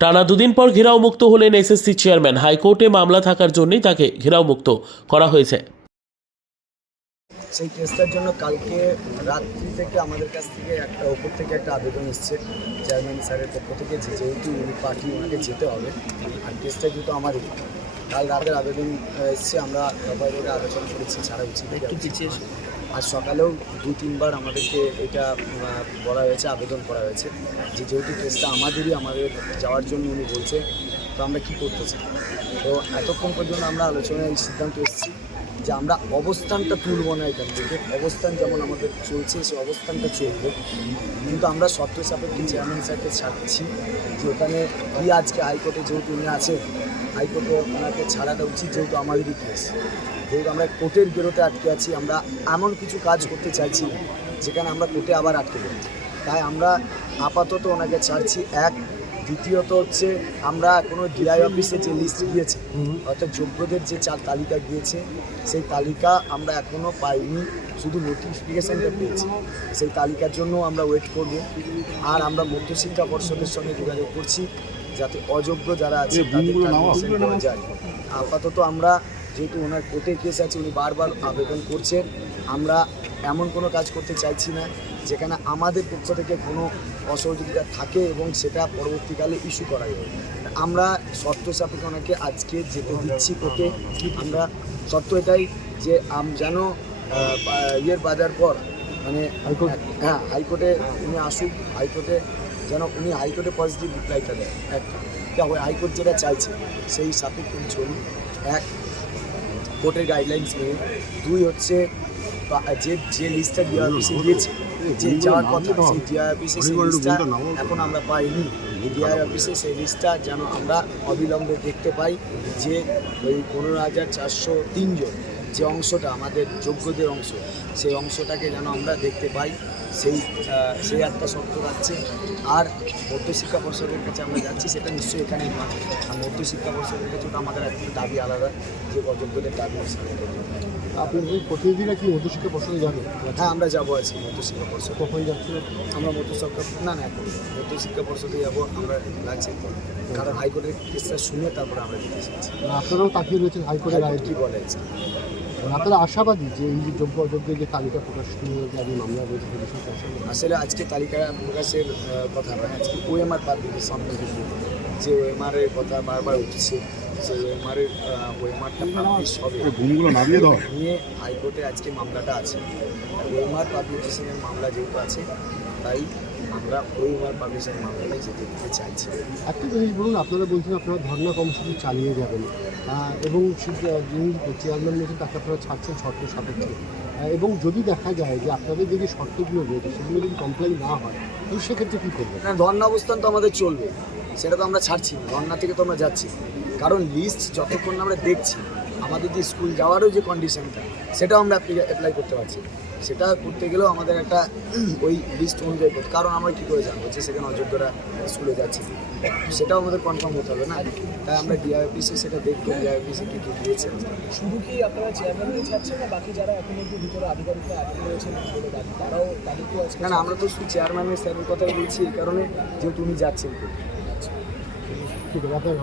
টানা দুদিন পর ঘেরাও মুক্ত হলেন এসএসসি চেয়ারম্যান। হাইকোর্টে মামলা থাকার জন্যই তাকে ঘেরাও মুক্ত করা হয়েছে। সেই কেসটার জন্য কালকে রাত্রি থেকে আমাদের কাছ থেকে একটা, ওপর থেকে একটা আবেদন এসছে চেয়ারম্যান স্যারের পক্ষ থেকে যেহেতু উনি পার্টি ওনাকে যেতে হবে, আর কেসটা যেহেতু আমারই কাল রাতের আবেদন এসছে আমরা সবাই করে আলোচনা করেছি ছাড়া উচিত একটু পিছিয়ে আর সকালেও দু তিনবার আমাদেরকে এটা বলা হয়েছে আবেদন করা হয়েছে। যে যেহেতু কেসটা আমাদেরই আমাদের যাওয়ার জন্য উনি বলছে তো আমরা কী করতে চাই? তো এতক্ষণ পর্যন্ত আমরা আলোচনায় এই সিদ্ধান্ত এসেছি যে আমরা অবস্থানটা তুলব না এখান থেকে। অবস্থান যেমন আমাদের চলছে সেই অবস্থানটা চলবে। কিন্তু আমরা শর্ত সাপেক্ষে চেয়ারম্যান স্যারকে ছাড়ছি যে ওখানে কি আজকে হাইকোর্টে যেহেতু উনি আছেন হাইকোর্টে ওনাকে ছাড়াটা উচিত, যেহেতু আমাদেরই কেস যেহেতু আমরা কোর্টের বেরোতে আটকে আছি, আমরা এমন কিছু কাজ করতে চাইছি যেখানে আমরা কোর্টে আবার আটকে যাই তাই আমরা আপাতত ওনাকে ছাড়ছি। এক, দ্বিতীয়ত হচ্ছে আমরা কোনো ডিআই অফিসে যে লিস্ট গিয়েছে অর্থাৎ যোগ্যদের যে চার তালিকা দিয়েছে, সেই তালিকা আমরা এখনও পাইনি, শুধু নোটিফিকেশানটা পেয়েছি। সেই তালিকার জন্য আমরা ওয়েট করব। আর আমরা মধ্যশিক্ষা পর্ষদের সঙ্গে যোগাযোগ করছি। যাতে অযোগ্য যারা আছে যায়। আপাতত আমরা যেহেতু ওনার কোর্টে কেস আছে উনি বারবার আবেদন করছেন। আমরা এমন কোনো কাজ করতে চাইছি না যেখানে আমাদের পক্ষ থেকে কোনো অসহযোগিতা থাকে এবং সেটা পরবর্তীকালে ইস্যু করা যায় আমরা শর্ত সাপেক্ষে ওনাকে আজকে যেতে দিচ্ছি কোর্টে। আমরা শর্ত এটাই যে আম যেন ইয়ের বাজার পর মানে হ্যাঁ হাইকোর্টে উনি আসুক হাইকোর্টে যেন উনি হাইকোর্টে পজিটিভ রিপ্লাইটা দেয়। তাহলে হাইকোর্ট যেটা চাইছে সেই সাপেক্ষে চলুন এক কোর্টের গাইডলাইন্স মেনে। দুই হচ্ছে যে যে লিস্টটা ডিআর অফিসে গিয়েছে যে যাওয়ার কথা সেই ডিআই অফিসে সেই লিস্টটা এখন আমরা পাইনি। ডিআই অফিসে সেই লিস্টটা যেন আমরা অবিলম্বে দেখতে পাই যে ওই পনেরো হাজার চারশো তিনজন যে অংশটা আমাদের যোগ্যদের অংশ সেই অংশটাকে যেন আমরা দেখতে পাই সেই সেই একটা শর্ত রাখছে আর মধ্যশিক্ষা পর্ষদের কাছে আমরা যাচ্ছি সেটা নিশ্চয়ই এখানেই নয়। আর মধ্যশিক্ষা পর্ষদের কাছে তো আমাদের একটা দাবি আলাদা যে অযোগ্যদের দাবি আপনি প্রতিনিধিরা কি মধ্যশিক্ষা পর্ষদে যাবে হ্যাঁ আমরা যাব আছি মধ্যশিক্ষা পর্ষদ। কখন যাচ্ছে আমরা মধ্যশিক্ষা না না এখন মধ্যশিক্ষা পর্ষদে যাব আমরা লাগছে কারণ হাইকোর্টের কেসটা শুনে তারপরে আমরা আপনারাও তাকিয়ে রয়েছেন হাইকোর্টের কী বলে আপনারা আশাবাদী যে এই যে যোগ্য অযোগ্যের যে তালিকা প্রকাশ যে মামলা রয়েছে আসলে আজকে তালিকা প্রকাশের কথা নয় আজকে ওএমআর পাবলিকেশন যে ওএমআর এর কথা বারবার উঠছে যে ওএমআর এর ওএমআরটা পাবলিশ হবে। নিয়ে হাইকোর্টে আজকে মামলাটা আছে। ওএমআর পাবলিকেশনের মামলা যেহেতু আছে তাই আমরা ওএমআর পাবলিকেশনের মামলাটাই যেতে দিতে চাইছি। একটা জিনিস বলুন আপনারা বলছেন আপনারা ধর্ণা কর্মসূচি চালিয়ে যাবেন এবং যিনি চেয়ারম্যান রয়েছেন তাকে আপনারা ছাড়ছেন শর্ত সাপেক্ষে। এবং যদি দেখা যায় যে আপনাদের যে যে শর্তগুলো রয়েছে সেগুলো যদি কমপ্লেন না হয় তাহলে সেক্ষেত্রে কী করবেন? না ধর্ণা অবস্থান তো আমাদের চলবে সেটা তো আমরা ছাড়ছি না ধর্ণা থেকে তো আমরা যাচ্ছি কারণ লিস্ট যতক্ষণ আমরা দেখছি আমাদের যে স্কুল যাওয়ারও যে কন্ডিশনটা সেটাও আমরা অ্যাপ্লাই করতে পারছি। সেটা করতে গেলেও আমাদের একটা ওই লিস্ট অনুযায়ী করতে কারণ আমরা কী করে জানব যে সেখানে অযোগ্যরা স্কুলে যাচ্ছে সেটাও আমাদের কনফার্ম হতে হবে না? তাই আমরা ডিআই অফিসে সেটা দেখব ডিআই অফিসে কী কী দিয়েছে। শুধু কি আপনারা চেয়ারম্যানকে ছাড়ছেন না বাকি যারা এখন অব্দি ভিতরে আধিকারিকরা আটকে রয়েছেন তারাও তাদেরকেও আজকে না না আমরা তো শুধু চেয়ারম্যানের স্যারের কথাই বলছি এই কারণে যেহেতু উনি যাচ্ছেন। ঠিক আছে আপনার